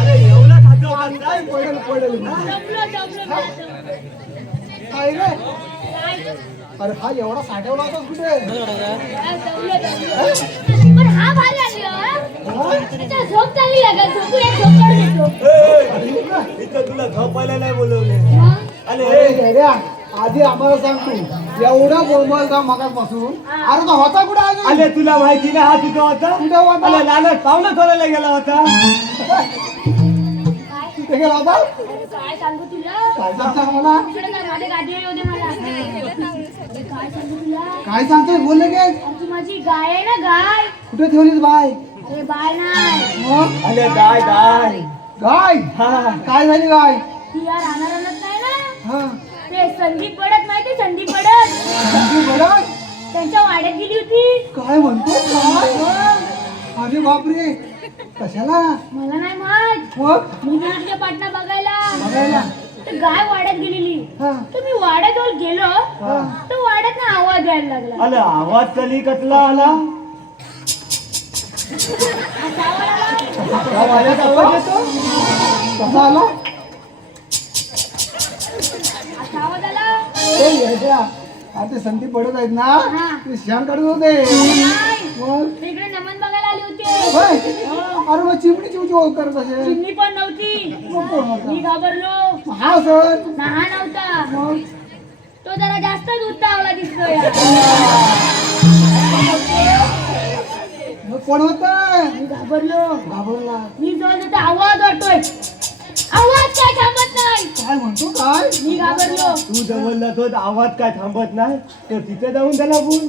अरे एवढा खातो काय पडेल पडेल काय रे? अरे हा एवढा साठवला होता कुठे? पण हा भारी आली झोप चालली लागा झोपू एक झोप काढून घेतो. इथं तुला झोपायला नाही बोलवले. अरे आधी आम्हाला सांग तू एवढा गोमल का मगाच पासून अरे तो होता कुठे अजून? अरे तुला माहिती ना हा तिथं होता कुठे होता? लालच पावलं चोरायला गेला होता. कुठे गेला होता? काय सांगू तुला? काय सांगता मला? इकडे काय माझ्या गादीवर येऊ दे मला. काय सांगू तुला? काय सांगतोय बोलले गे? तू माझी गाय आहे ना गाय. कुठे ठेवलीस बाय? अरे बाय नाही. अरे गाय गाय गाय हा काय झाली गाय? ती या राहणार नाही ना. हा ते संदीप पडत माहिती संदीप पडत. संदीप पडत? त्यांच्या वाड्यात गेली होती. काय म्हणतो काय? अरे बापरे कशाला? मला नाही माहित. मग मी गेलो तुझ्या पाटणा बघायला. बघायला तर गाय वाड्यात गेलेली. हा तर मी वाड्याजवळ गेलो तर वाड्यात ना आवाज यायला लागला. अरे आवाज तरी कसला आला? असा आवाज आला. वाड्यात आवाज येतो कसा आला? असा आवाज आला. ते येड्या. आता संदीप पडत आहेत ना हा. ते शान काढत होते नाही. मग ते इकडे नमन बघायला आले होते. होय? अरे मग चिमणी चिमची करत असे चिमणी पण नव्हती. मग कोण होता? मी घाबरलो. हा सर ना हा नव्हता. मग तो जरा जास्त दूध दावला दिसतोय. मग कोण होत? मी घाबरलो. घाबरला मी जवळ तर आवाज वाटतोय. आवाज काय थांबत नाही. काय म्हणतो काय? मी घाबरलो. तू जवळला तो आवाज काय थांबत नाही तर तिथे जाऊन त्याला बोल.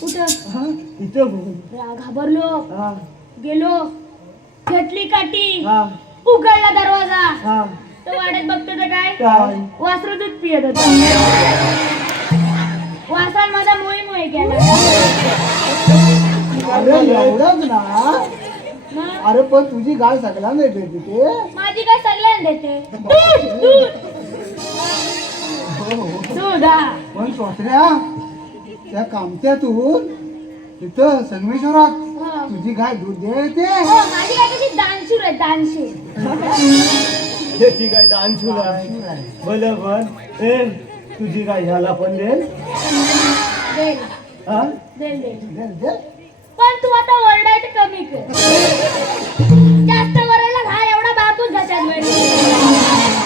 कुठं? हा तिथे बोल. घाबरलो. हा गेलो. घेतली काठी. हा उघडला दरवाजा. हा तो वाड्यात बघतो तर काय काय? वासरू दूध पियत होता. वासान माझा मोही मोही केला. अरे एवढंच ना? मग अरे पण तुझी गाय सगळ्या नाही तिथे. माझी काय सगळ्यांना देते दूध दूध दूध हा. पण सोसऱ्या त्या कामत्यातून तिथं संगमेश्वरात हो. तुझी गाय दूध देते. हो, माझी काय कशी दानशूर आहे दानशूर. त्याची गाय दानशूर आहे बरोबर. ए तुझी गाय ह्याला पण दे. देल हा देल देल. दे दे. पण तू आता ओरडायचं कमी कर. जास्त वरायला घाल एवढा बापूच घाच्यात वेळी.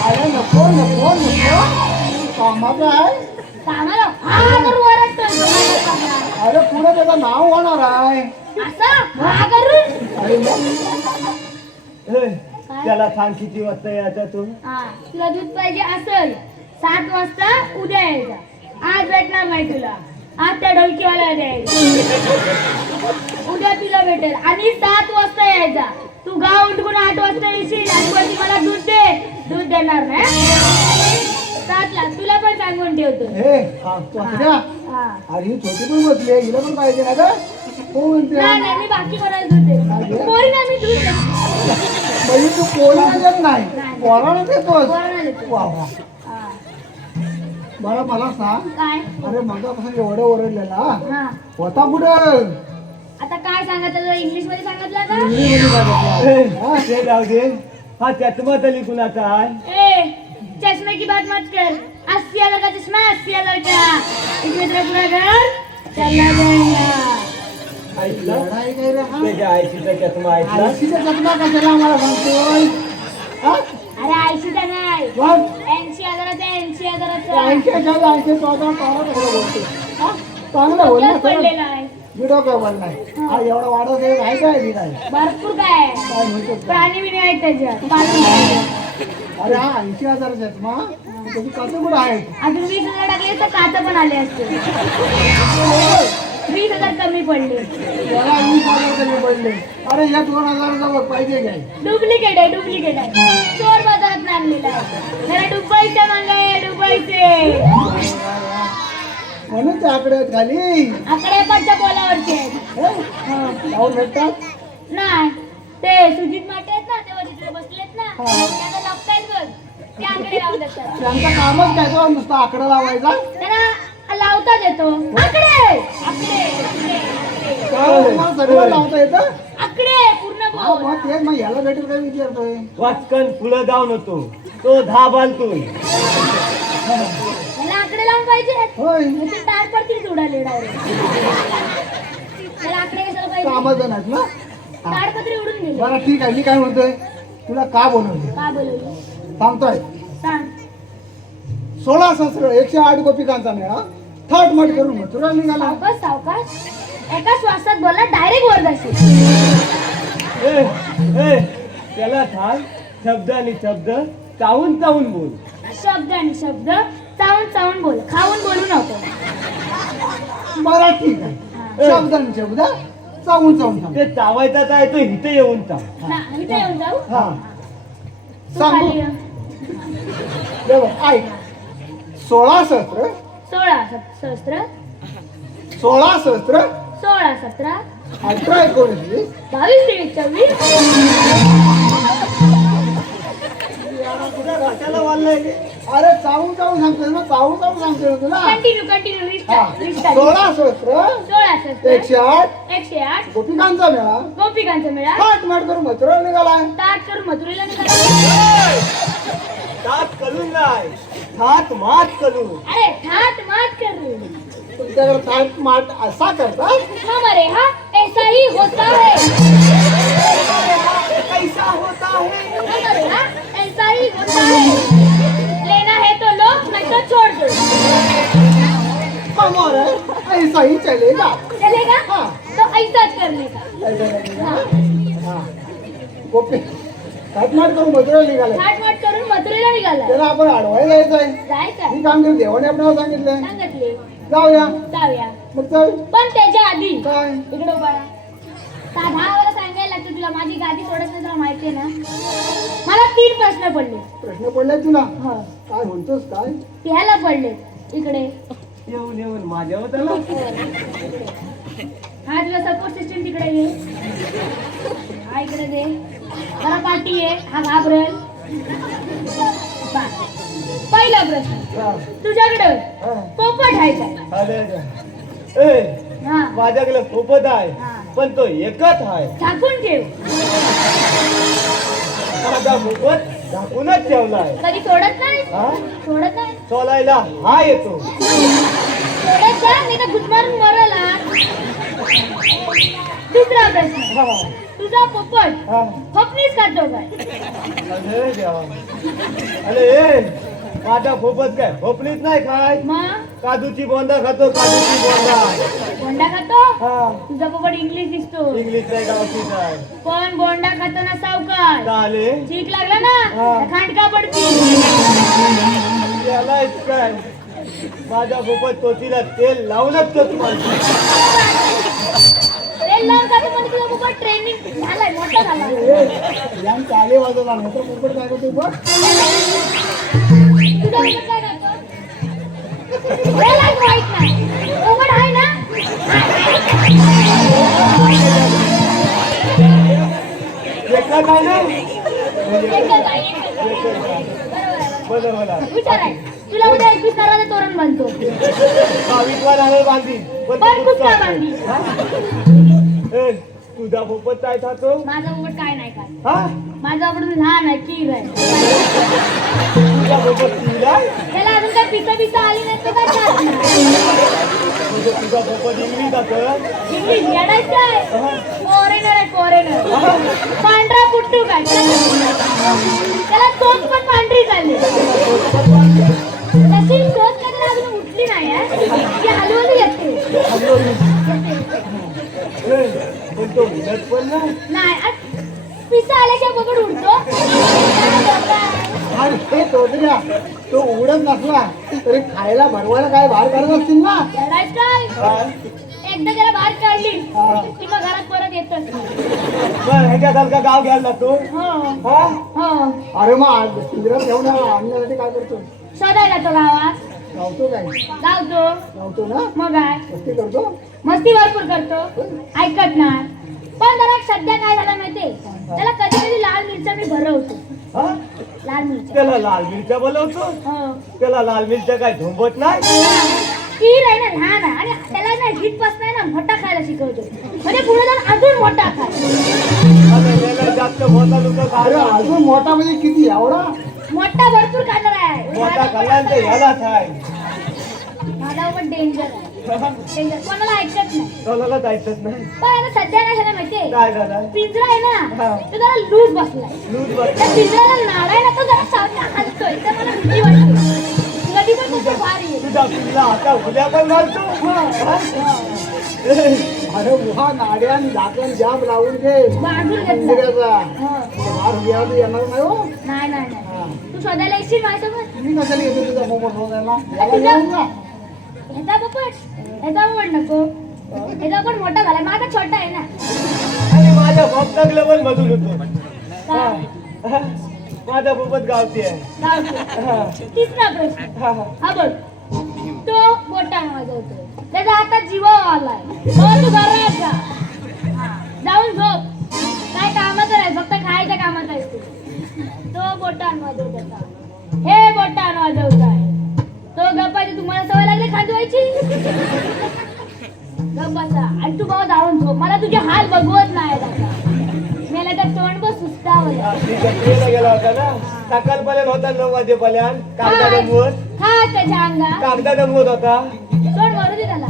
अरे नको नको नको कामाचं आहे. कामाला हा करून ओरडतोय तो माझ्या कामाला. अरे पुढे त्याचं नाव होणार आहे. असं हा करून अरे त्याला सांग किती वाजता यायचा तू? हा तुला दूध पाहिजे असेल 7 वाजता उद्या यायचा. आज भेटणार नाही तुला. आज त्या ढोलकीवाला द्यायचा. उद्या तुला भेटेल आणि 7 वाजता यायचा. तू गाव उठून 8 वाजता येशील आणि वरती मला दूध दे. दूध देणार नाही. 7ला तुला पण सांगून ठेवतो. हे हा सोसऱ्या हा अरे ही छोटी पण बसली आहे हिला पण पाहिजे ना ग. हो म्हणते नाही नाही मी बाकी कोणाला दूध देते. पोरी ना मी दूध देते. म्हणजे तू पोराला देत नाही नाही. पोराला देतोस. पोरांना देते. वा वा. हा. बरं मला सांग काय अरे मगापासून एवढं ओरडलेला हा होता कुठं? आता काय सांगितलं इंग्लिश मध्ये सांगितलं का? ते जाऊ दे. हा चष्मा तरी कुणाचा आहे? ए चश्मे की बात मत कर. 80,000 का चश्मा 80,000 का. इसमें तेरा पूरा घर चला जाएगा. ऐकलं? लढाई काय रे हा? त्याच्या आईशीचा चष्मा ऐकला? आळशीचा चष्मा कशाला आम्हाला सांगतोय हा? अरे 80चा नाही मग 80,000चा 80,000चा. 80 14 बोलते हा? चांगलं बोल ना डोक्यात पडलेला आहे. मी डोक्यावर बोललाय हा एवढा वाढत आहे काय मी काय भरपूर काय काय म्हणतो प्राणी बिणी आहेत त्याच्यात पालन करायचं. अरे हा 80,000 चष्मा त्याची कसं कुठं आहे अजून 20,000 टाकले तर काचं पण आले असते. 20,000 कमी पडले. त्याला 20,000 कमी पडले अरे या 2,000 जवळ पाहिजे काय डुप्लिकेट आहे डुप्लिकेट आहे. चोर बाजारात आणलेला आहे. जरा डुबाईचे मागे डुबाईचे. म्हणून त्या आकड्यात खाली आकडे पडच्या पोलावरचे आहेत. जाऊन भेटतात नाही ते सुजित माटे आहेत ना तेव्हा तिथे बसलेत ना त्यांना लपतायत बघ ते आकडे लावून देतात. त्यांचं कामच काय तो नुसता आकडा लावायचा त्यांना लावता देतो. आकडे आकडे आकडे काय तुम्हाला सगळं लावता येतं आकडे हो मग तेच मग ह्याला भेटेल काय विचारतोय. वाचकन पुढे जाऊन होतो तो धाबालतोय. त्याला आकडे लावून पाहिजे. होय त्याचे टायर पडतील उडाले डायरेक्ट. त्याला आकडे कशाला पाहिजे? कामाचं नाहीत ना. ताडपत्री उडून गेले. बरं ठीक आहे, मी काय म्हणतोय तुला का बोलवले का बोलवलं? सांगतोय. सांग. 16 सहस्त्र 108 गोपिकांचा मेळा थाटमाट करून मथुरा निघाला. सावकाश सावकाश. एका श्वासात बोलला डायरेक्ट वर जाशील. ए, ए, त्याला थांब. शब्द आणि शब्द चावून चावून बोल. शब्द आणि शब्द चावून चावून बोल. खाऊन बोलू नको. बरं ठीक आहे, शब्द आणि शब्द चावून चावून सांग. ते चावायचा काय तो इथे येऊन चाव. ना, इथे येऊन जाऊ. हा तू सांगू. खाली ये. बरोबर ऐक. 16 सहस्त्र 16 सहस्त्र 16 सहस्त्र 16 17 18 19 22 23 24. घाटाला वाढलंय. अरे चावून चावून सांगतोय ना, चावून चावून सांगतोय ना तुला. कंटिन्यू लिस्ट हा. लिस्ट 16 सहस्त्र 16 सहस्त्र 108 108 गोपिकांचा मेळा गोपिकांचा मेळा थाटमाट करून मथुरा निघालाय. ताट करून मथुरेला निघाला. तात कलून नाही, थाट मात कलून. अरे थाट माट कर. तुमच्याकडे थाटमाट असा करतात. हमारे यहाँ ऐसा ही होता है. कैसा होता है. हमारे यहाँ ऐसा ही होता है. लेना है तो लो, नहीं तो छोड़ दो. हमारा ऐसा ही चलेगा. चलेगा? हाँ. तो ऐसा करने का. ऐसा लगेगा. हाँ. गोपी थाटमाट करून मथुरा निघालाय. थाट माट करून मथुरेला निघाला. त्याला आपण अडवायला जायचंय. जायचं ही कामगिरी देवाने आपल्याला सांगितलंय. सांगितले. जाऊया. जाऊया. मग चल. पण त्याच्या आधी काय इकडे उभा राहा. साधावाला सांगायला लागतं तुला. माझी गादी सोडत नाही, तुला माहिती आहे ना. मला 3 प्रश्न पडले. प्रश्न पडलाय तुला. हो. काय म्हणतोस काय. त्याला पडले. इकडे येऊन येऊन माझ्या होताला. हा तुला सपोर्ट सिस्टम तिकडे घे. हा इकडे दे. मला पाठी आहे. हा घाबरेल. पहिला प्रश्न हा. तुझ्याकडे हा. पोपट आहे का? अरे ए, हा माझ्याकडे खूपच आहे, हा. पण तो एकच आहे. झाकून ठेव. माझा खूपच झाकूनच ठेवलाय. कधी सोडत नाही. हा सोडत नाही. सोलायला हा येतो. सोडत जा, नाही तर गुदमारून मरल. दुसरा प्रश्न हा. तुझा पोपट हा. फपनीच खातो काय? अरे देवा. अरे ए, माझा खूपच काय भोपलीच नाही खाय. मग काजूची बोंदा खातो, काजूची बोंदा. बोंडा खातो. हा. तुझा पोपट इंग्लिश दिसतो. इंग्लिश नाही गावठीच आहे. पण बोंडा खाताना सावकाश. चाले चीक लागला ना हा. तर खांडका पडती. याला काय माझा खूपच तोचीला तेल लावूनच तो तुम्हाला. तेल लावून खातो म्हणजे तुझा पोपट ट्रेनिंग झालाय, मोठा झाला. यान चाले वाजवला नाही तर पोपट काय करतो बघ. तुझा पोपट काय करतो? यालाच माहित नाही. पोपट आहे ना. एकच आहे ना. एकच आहे, एकच आहे. एकच आहे. बरोबर आहे. बरोबर आहे. हुशार आहे. तुला उद्या 21 ताराचं तोरण बांधतो. 22 वर आहे बांधी. पण कुठला बांधी? ए, तुझा पोपट काय खातो. माझा पोपट काय नाही खात. हा माझा पोपट लहान आहे, कीर आहे. तुझा पोपट तुला त्याला अजून काय पिसा आली नाही तर काय खात नाही. म्हणजे तुझा पोपट इंग्लिश जातं. इंग्लिश येडायचं आहे. फॉरेनर आहे, फॉरेनर. पांढरा पुट्टू काय त्याला चोच पण पांढरी झाली. तशी चोच काय त्याला अजून उठली नाही आहे. ती हलवली येते. ए, पण तो उलट पण नाही. नाही पिसा आल्याशिवाय पोपट उडतो. आणि ते तोडल्या तो उडत नसला तरी खायला भरवायला काय बाहेर काढत असतील ना. येडायचं काय? काय? एकदा त्याला बाहेर काढली हा. की मग घरात परत येतच. बरं, ह्याच्यासारखा गाव घ्यायला तू. हो हा हो. अरे मग आज पिंजऱ्यात ठेवून आणण्यासाठी काय करतो. शोधायला तो गावात लावतो काय लावतो. लावतो ना. मग काय मस्ती करतो. मस्ती भरपूर करतो. ऐकत नाही. पण जरा सध्या काय झालं माहितीये, त्याला कधी कधी लाल मिरच्या मी भरवतो. हा? लाल मिरच्या. त्याला लाल मिरच्या बोलवतो. हो. त्याला लाल मिरच्या काय झोंबत नाही. कीर आहे ना, लहान आहे आणि त्याला ना हिट पास नाही ना मोठा खायला शिकवतो. म्हणजे पुढे जाऊन अजून मोठा खाय. आता याला जास्त मोठा लोक अरे अजून मोठा म्हणजे किती एवढा मोठा भरपूर खाणार आहे मोठा कल्याण तर ह्यालाच आहे माझा पण डेंजर आहे डेंजर कोणाला ऐकत नाही कोणालाच ऐकत नाही पण आता सध्या काय झालं माहितीये काय झालं पिंजरा आहे हा. ना तो जरा लूज बसलाय लूज बस त्या पिंजऱ्याला नाडाय ना तो जरा सावल्या हलतोय तर मला भीती वाटते कधी पण खूप भारी आहे तुझा पिल्ला आता उद्या पण घालतो अरे उहा नाड्यान झाकण जाम लावून घे बांधून घेतला पिंजऱ्याचा हो. बाहेर उद्या येणार नाही हो नाही नाही नाही तू शोधायला येशील माझ्यासोबत मी कशाला येतो तुझा मोबाईल शोधायला याला तुझा- घेऊन जा. ह्याचा पोपट नको ह्याचा पण मोठा झाला माझा छोटा आहे ना आणि माझ्या भक्तक लेवल मधून होतो का? माझा भूपत गावती आहे गावठी. तिसरा प्रश्न हा. हा बघ तो बोटाने वाजवतोय त्याचा आता जीवा आलाय हो तू घरात जा जाऊन झोप काय कामाचं नाही फक्त खायच्या कामाचं आहे तो बोटान वाजवत होता हे बोटान वाजवत आहे तो गप्पाची तुम्हाला सवय लागली खाजवायची गप्प बसा आणि तू भाऊ जाऊन झोप मला तुझे हाल बघवत नाही आता मला तर तोंड बस सुस्तावलं जत्रेला गेला होता ना सकाळपर्यंत होता 9 वाजेपर्यंत कागदा जमवत खा त्याच्या अंगात कागदा जमवत होता सोड मारू दे त्याला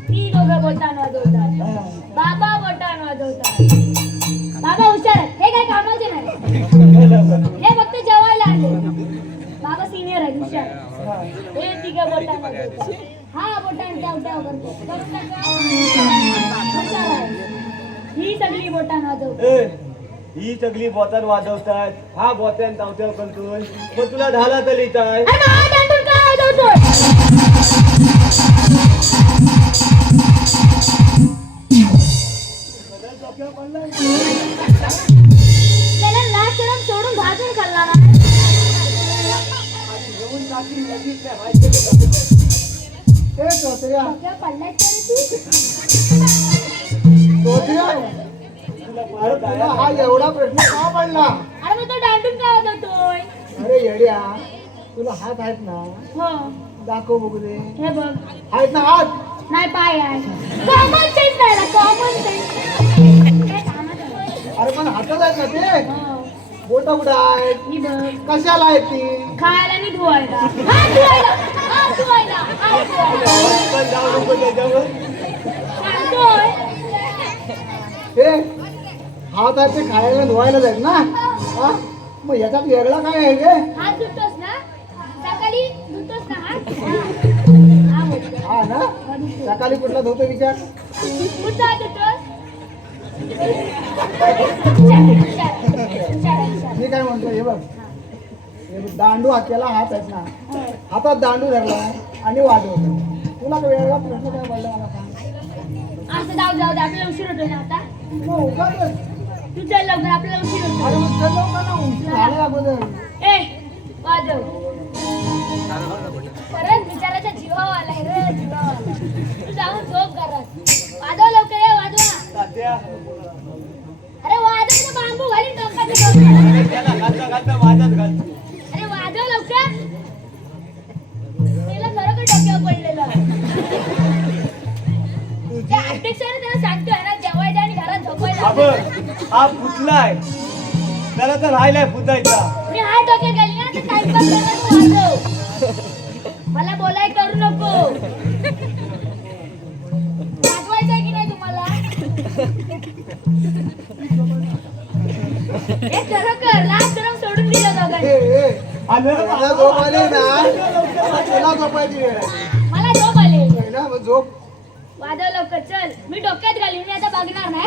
ती दोघं बोटान वाजवतात बाबा बोटान वाजवतात बाबा हुशार आहेत हे काय कामाचे नाही हे फक्त जेवायला आले बाबा सिनियर आहे हुशार हे तिघं बोटान वाजवतात हा बोटान टाव टाव करतो करून टाका. हुशार आहे ही सगळी बोटान वाजवतात ही सगळी बोतान वाजवतात हा बोत्यान चावत्याव करतोय पण तुला झाला तर लिहित आहे आणि मग हा दांडून का वाजवतोय त्याला लाज शरम सोडून भाजून खाल्ला ना ए चोचऱ्या डोक्यावर पडलाय तरी चोचऱ्या अरे तुला हा एवढा प्रश्न का पडला अरे मग तो दांडून का वाजवतोय अरे येड्या तुला हात आहेत ना हो दाखव बघू दे हे बघ आहेत ना हात नाही पाय आहे कॉमन सेन्स नाही ना कॉमन सेन्स अरे पण हातच आहेत ना ते बोट कुठं आहेत ही बघ कशाला आहेत ती खायला आणि धुवायला हात धुवायला हात धुवायला हात धुवायला पण जाऊ नको त्याच्यावर सांगतोय हे हात आहेत ते खायला धुवायला जाईल ना हा मग याच्यात वेगळा काय आहे रे हात धुतोस ना सकाळी धुतोस ना हात हा बोलतो. हा ना हा धुतोस. सकाळी कुठला धुतो विचार कुठचा हात धुतोस हुशार, हुशार, हुशार, हुशार. मी काय म्हणतो हे बघ हे बघ, दांडू हाताला हात आहेत ना हो. हातात दांडू धरला आणि वाजवतो तुला काय वेगळा प्रश्न काय पडला मला सांग असं जाऊ जाऊ दे आपल्याला उशीर होतोय ना आता मग उगाचच. तू चल लवकर आपल्याला उशीर होतोय अरे मग चल लवकर ना उशीर झालाय अगोदर ए वाजव परत विचाराच्या जीवावर आलाय रे जीवावर तू जाऊन झोप घरात वाजव लवकर ये वाजवा तात्या अरे वाजव ना बांबू घाली टोकाच्या डोक्यात. त्याला घालता घालता माझ्यात घालतो अरे वाजव लवकर त्याला खरोखर डोक्यावर पडलेलं त्या अध्यक्षाने त्याला सांगतोय ना जेवायला आणि घरात हा झोपायला बघ हा फुटलाय त्याला तर राहिलाय फुटायचा मी हात डोक्यात घाली ना तर टाइमपास करायला वाजव मला बोलाय करू नको वाजवायचंय की नाही तुम्हाला हे खरोखर लाज शरम सोडून दिलं दोघांनी याला झोप आली ना तुला झोपायची वेळ आहे. मला झोप आली आहे ना मग झोप वाजव लवकर चल मी डोक्यात घालीन मी आता बघणार नाही